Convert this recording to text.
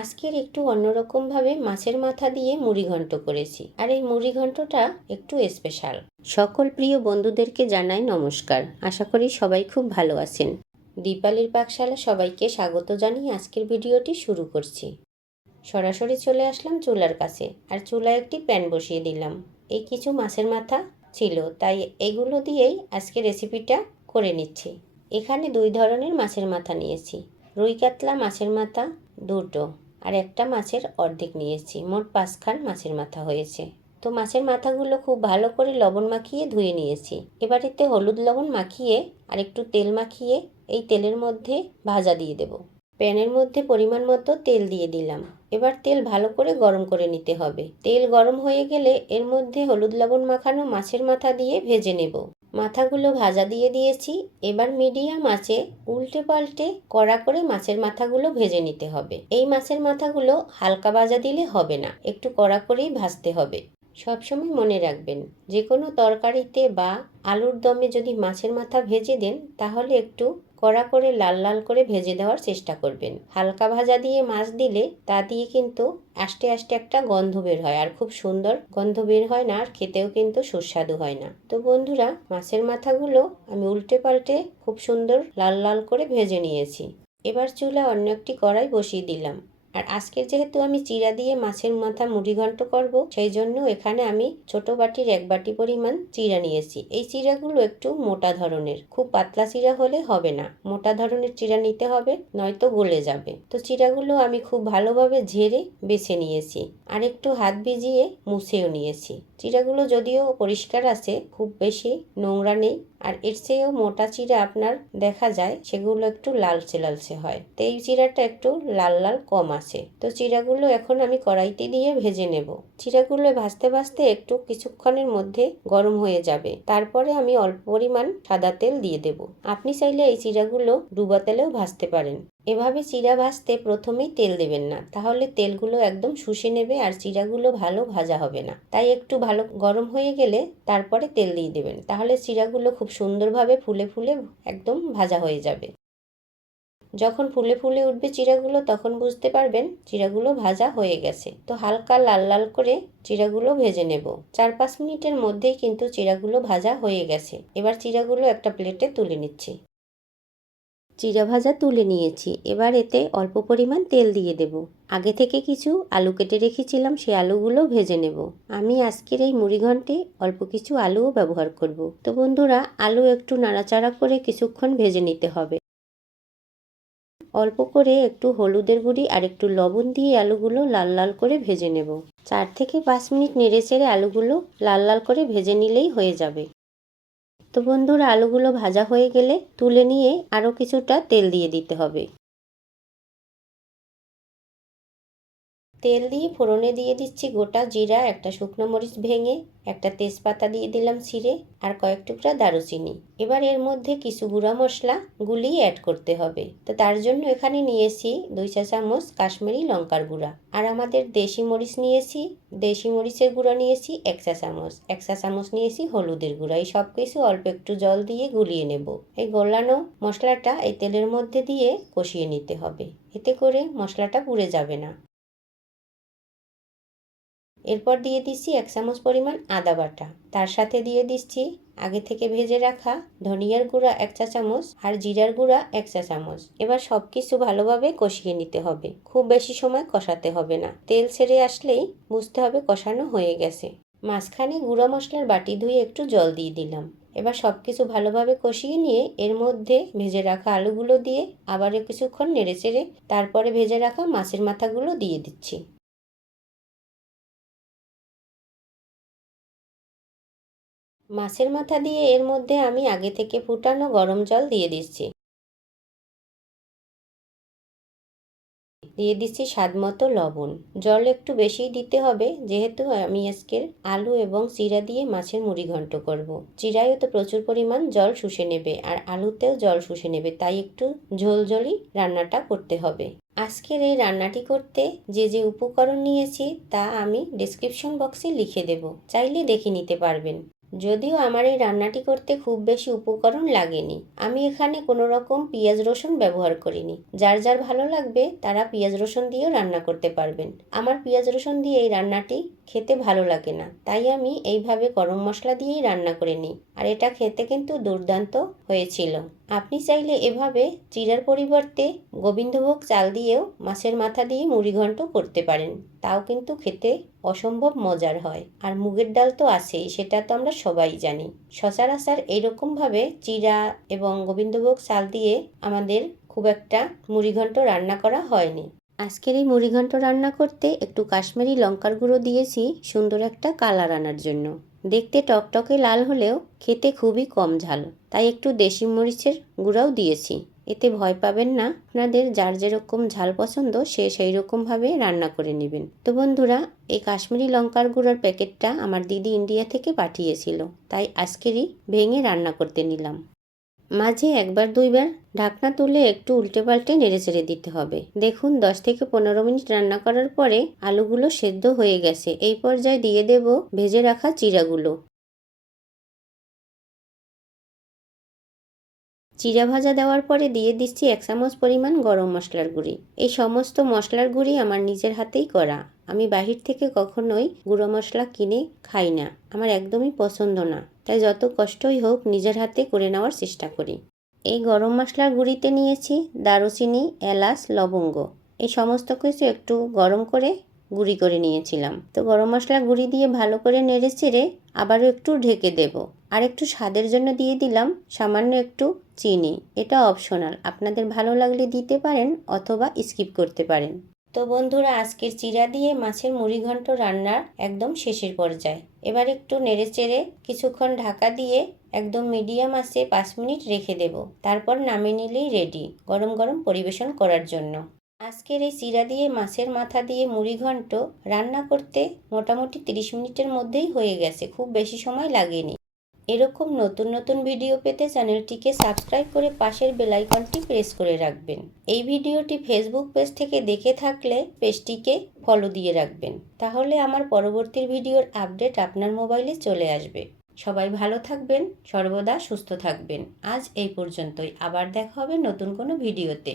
আজকের একটু অন্যরকমভাবে মাছের মাথা দিয়ে মুড়ি ঘন্ট করেছি। আর এই মুড়ি ঘন্টটা একটু স্পেশাল। সকল প্রিয় বন্ধুদেরকে জানাই নমস্কার। আশা করি সবাই খুব ভালো আছেন। দীপালির পাকশালা সবাইকে স্বাগত জানিয়ে আজকের ভিডিওটি শুরু করছি। সরাসরি চলে আসলাম চুলার কাছে, আর চুলায় একটি প্যান বসিয়ে দিলাম। এই কিছু মাছের মাথা ছিল, তাই এগুলো দিয়েই আজকে রেসিপিটা করে নিচ্ছি। এখানে 2 ধরনের মাছের মাথা নিয়েছি। রুই কাতলা মাছের মাথা দুটো, আর একটা মাছের অর্ধেক নিয়েছি। মোট 5 খান মাছের মাথা হয়েছে। তো মাছের মাথাগুলো খুব ভালো করে লবণ মাখিয়ে ধুয়ে নিয়েছি। এবার এতে হলুদ লবণ মাখিয়ে আর একটু তেল মাখিয়ে এই তেলের মধ্যে ভাজা দিয়ে দেব। প্যানের মধ্যে পরিমাণ মতো তেল দিয়ে দিলাম। এবার তেল ভালো করে গরম করে নিতে হবে। তেল গরম হয়ে গেলে এর মধ্যে হলুদ লবণ মাখানো মাছের মাথা দিয়ে ভেজে নেব। মাথাগুলো ভাজা দিয়ে দিয়েছি। এবার মিডিয়াম আঁচে উল্টে পাল্টে কড়া করে মাছের মাথাগুলো ভেজে নিতে হবে। এই মাছের মাথাগুলো হালকা ভাজা দিলে হবে না, একটু কড়া করেই ভাজতে হবে। সবসময় মনে রাখবেন, যে কোনো তরকারিতে বা আলুর দমে যদি মাছের মাথা ভেজে দেন, তাহলে একটু কড়া করে লাল লাল করে ভেজে দেওয়ার চেষ্টা করবেন। হালকা ভাজা দিয়ে মাছ দিলে তা দিয়ে কিন্তু আস্তে আস্তে একটা গন্ধ বের হয়, আর খুব সুন্দর গন্ধ বের হয় না, আর খেতেও কিন্তু সুস্বাদু হয় না। তো বন্ধুরা, মাছের মাথাগুলো আমি উল্টে পাল্টে খুব সুন্দর লাল লাল করে ভেজে নিয়েছি। এবার চুলা অন্য একটি কড়াই বসিয়ে দিলাম। আর আজকে যেহেতু আমি চিড়া দিয়ে মাছের মাথা মুড়ি ঘন্ট করব, সেই জন্য এখানে আমি ছোট বাটির 1 বাটি পরিমাণ চিড়া নিয়েছি। এই চিড়াগুলো একটু মোটা ধরনের, খুব পাতলা চিড়া হলে হবে না। মোটা ধরনের চিড়া নিতে হবে, নয়তো গলে যাবে। তো চিড়াগুলো আমি খুব ভালোভাবে ঝেড়ে বেছে নিয়েছি, আর একটু হাত ভিজিয়ে মুছেও নিয়েছি। চিড়াগুলো যদিও পরিষ্কার আছে, খুব বেশি নোংরা নেই। আর এর চেয়েও মোটা চিড়া আপনার দেখা যায়, সেগুলো একটু লালচে লালচে হয়। তো এই চিড়াটা একটু লাল লাল কম আছে। তো চিড়াগুলো এখন আমি কড়াইতে দিয়ে ভেজে নেব। চিড়াগুলো ভাজতে ভাজতে একটু কিছুক্ষণের মধ্যে গরম হয়ে যাবে। তারপরে আমি অল্প পরিমাণ সাদা তেল দিয়ে দেব। আপনি চাইলে এই চিড়াগুলো ডুবা তেলেও ভাজতে পারেন। এভাবে চিড়া ভাজতে প্রথমেই তেল দেবেন না, তাহলে তেলগুলো একদম শুষে নেবে আর চিড়াগুলো ভালো ভাজা হবে না। তাই একটু ভালো গরম হয়ে গেলে তারপরে তেল দিয়ে দেবেন, তাহলে চিড়াগুলো খুব সুন্দরভাবে ফুলে ফুলে একদম ভাজা হয়ে যাবে। যখন ফুলে ফুলে উঠবে চিড়াগুলো, তখন বুঝতে পারবেন চিড়াগুলো ভাজা হয়ে গেছে। তো হালকা লাল লাল করে চিড়াগুলো ভেজে নেব। 4-5 মিনিটের মধ্যেই কিন্তু চিড়াগুলো ভাজা হয়ে গেছে। এবার চিড়াগুলো একটা প্লেটে তুলে নিচ্ছি। চিড়া ভাজা তুলে নিয়েছি। এবার এতে অল্প পরিমাণ তেল দিয়ে দেব। আগে থেকে কিছু আলু কেটে রেখেছিলাম, সেই আলুগুলো ভেজে নেব। আমি আজকের এই মুড়ি ঘন্টে অল্প কিছু আলুও ব্যবহার করব। তো বন্ধুরা, আলু একটু নাড়াচাড়া করে কিছুক্ষণ ভেজে নিতে হবে। অল্প করে একটু হলুদের গুঁড়ি আর একটু লবণ দিয়ে আলুগুলো লাল লাল করে ভেজে নেব। 4 থেকে 5 মিনিট নেড়েচেড়ে আলুগুলো লাল লাল করে ভেজে নিলেই হয়ে যাবে। তো বন্ধুরা, আলুগুলো ভাজা হয়ে গেলে তুলে নিয়ে আরও কিছুটা তেল দিয়ে দিতে হবে। তেল দিয়ে ফোড়নে দিয়ে দিচ্ছি গোটা জিরা, একটা শুকনো মরিচ ভেঙে, একটা তেজপাতা দিয়ে দিলাম ছিঁড়ে, আর কয়েক টুকরা দারুচিনি। এবার এর মধ্যে কিছু গুঁড়া মশলা গুলিয়ে অ্যাড করতে হবে। তো তার জন্য এখানে নিয়েছি 2 চা চামচ কাশ্মীরি লঙ্কার গুঁড়া, আর আমাদের দেশি মরিচ নিয়েছি, দেশি মরিচের গুঁড়া নিয়েছি 1 চা চামচ, 1 চা চামচ নিয়েছি হলুদের গুঁড়া। এই সব কিছু অল্প একটু জল দিয়ে গুলিয়ে নেব। এই গোলানো মশলাটা এই তেলের মধ্যে দিয়ে কষিয়ে নিতে হবে, এতে করে মশলাটা পুড়ে যাবে না। এরপর দিয়ে দিচ্ছি 1 চামচ পরিমাণ আদা বাটা। তার সাথে দিয়ে দিচ্ছি আগে থেকে ভেজে রাখা ধনিয়ার গুঁড়া 1 চা চামচ আর জিরার গুঁড়া 1 চা চামচ। এবার সব কিছু ভালোভাবে কষিয়ে নিতে হবে। খুব বেশি সময় কষাতে হবে না। তেল ছেড়ে আসলেই বুঝতে হবে কষানো হয়ে গেছে। মাঝখানে গুঁড়া মশলার বাটি ধুয়ে একটু জল দিয়ে দিলাম। এবার সব কিছু ভালোভাবে কষিয়ে নিয়ে এর মধ্যে ভেজে রাখা আলুগুলো দিয়ে আবারও কিছুক্ষণ নেড়েচেড়ে তারপরে ভেজে রাখা মাছের মাথাগুলো দিয়ে দিচ্ছি। মাছের মাথা দিয়ে এর মধ্যে আমি আগে থেকে ফুটানো গরম জল দিয়ে দিচ্ছি। দিয়ে দিচ্ছি স্বাদ মতো লবণ। জল একটু বেশিই দিতে হবে, যেহেতু আমি আজকের আলু এবং চিড়া দিয়ে মাছের মুড়ি ঘন্ট করব। চিড়ায়ও তো প্রচুর পরিমাণ জল শুষে নেবে, আর আলুতেও জল শুষে নেবে, তাই একটু ঝোলঝোলি রান্নাটা করতে হবে। আজকের এই রান্নাটি করতে যে যে উপকরণ নিয়েছি তা আমি ডেসক্রিপশন বক্সে লিখে দেব, চাইলে দেখে নিতে পারবেন। যদিও আমার এই রান্নাটি করতে খুব বেশি উপকরণ লাগেনি। আমি এখানে কোনো রকম পেঁয়াজ রসুন ব্যবহার করিনি। যার যার ভালো লাগবে তারা পেঁয়াজ রসুন দিয়েও রান্না করতে পারবেন। আমার পেঁয়াজ রসুন দিয়ে এই রান্নাটি খেতে ভালো লাগে না, তাই আমি এইভাবে গরম মশলা দিয়েই রান্না করে নিই। আর এটা খেতে কিন্তু দুর্দান্ত হয়েছিল। আপনি চাইলে এভাবে চিড়ার পরিবর্তে গোবিন্দভোগ চাল দিয়েও মাছের মাথা দিয়ে মুড়িঘণ্ট করতে পারেন, তাও কিন্তু খেতে অসম্ভব মজার হয়। আর মুগের ডাল তো আছেই, সেটা তো আমরা সবাই জানি। সচরাচর এইরকমভাবে চিড়া এবং গোবিন্দভোগ চাল দিয়ে আমাদের খুব একটা মুড়িঘণ্ট রান্না করা হয়নি। আজকের এই মুড়িঘণ্ট রান্না করতে একটু কাশ্মীরি লঙ্কার গুঁড়ো দিয়েছি সুন্দর একটা কালার আনার জন্য। দেখতে টকটকে লাল হলেও খেতে খুবই কম ঝাল, তাই একটু দেশি মরিচের গুঁড়াও দিয়েছি। এতে ভয় পাবেন না, আপনাদের যার যেরকম ঝাল পছন্দ সে সেই রকমভাবে রান্না করে নেবেন। তো বন্ধুরা, এই কাশ্মীরি লঙ্কার গুঁড়োর প্যাকেটটা আমার দিদি ইন্ডিয়া থেকে পাঠিয়েছিল, তাই আজকেরই ভেঙে রান্না করতে নিলাম। মাঝে একবার দুইবার ঢাকনা তুলে একটু উল্টে পাল্টে নেড়েচেড়ে দিতে হবে। দেখুন 10 থেকে 15 মিনিট রান্না করার পরে আলুগুলো সেদ্ধ হয়ে গেছে। এই পর্যায়ে দিয়ে দেব ভেজে রাখা চিড়াগুলো। চিড়া ভাজা দেওয়ার পরে দিয়ে দিচ্ছি 1 চামচ পরিমাণ গরম মশলার গুঁড়ি। এই সমস্ত মশলার গুঁড়ি আমার নিজের হাতেই করা। আমি বাহির থেকে কখনোই গুঁড়ো মশলা কিনে খাই না, আমার একদমই পছন্দ না। তাই যত কষ্টই হোক নিজের হাতে করে নেওয়ার চেষ্টা করি। এই গরম মশলার গুঁড়িতে নিয়েছি দারুচিনি, এলাচ, লবঙ্গ। এই সমস্ত কিছু একটু গরম করে গুঁড়ি করে নিয়েছিলাম। তো গরম মশলা গুঁড়ি দিয়ে ভালো করে নেড়ে চেড়ে আবারও একটু ঢেকে দেব। আর একটু স্বাদের জন্য দিয়ে দিলাম সামান্য একটু চিনি। এটা অপশনাল, আপনাদের ভালো লাগলে দিতে পারেন অথবা স্কিপ করতে পারেন। তো বন্ধুরা, আজকের চিড়া দিয়ে মাছের মুড়িঘণ্ট রান্নার একদম শেষের পর্যায়ে। এবার একটু নেড়েচেড়ে কিছুক্ষণ ঢাকা দিয়ে একদম মিডিয়াম আঁচে 5 মিনিট রেখে দেব। তারপর নামিয়ে নিলেই রেডি গরম গরম পরিবেশন করার জন্য। আজকের এই চিড়া দিয়ে মাছের মাথা দিয়ে মুড়িঘণ্ট রান্না করতে মোটামুটি 30 মিনিটের মধ্যেই হয়ে গেছে, খুব বেশি সময় লাগেনি। এরকম নতুন নতুন ভিডিও পেতে চ্যানেলটিকে সাবস্ক্রাইব করে পাশের বেল আইকনটি প্রেস করে রাখবেন। এই ভিডিওটি ফেসবুক পেজ থেকে দেখে থাকলে পেজটিকে ফলো দিয়ে রাখবেন, তাহলে আমার পরবর্তী ভিডিওর আপডেট আপনার মোবাইলে চলে আসবে। সবাই ভালো থাকবেন, সর্বদা সুস্থ থাকবেন। আজ এই পর্যন্তই, আবার দেখা হবে নতুন কোনো ভিডিওতে।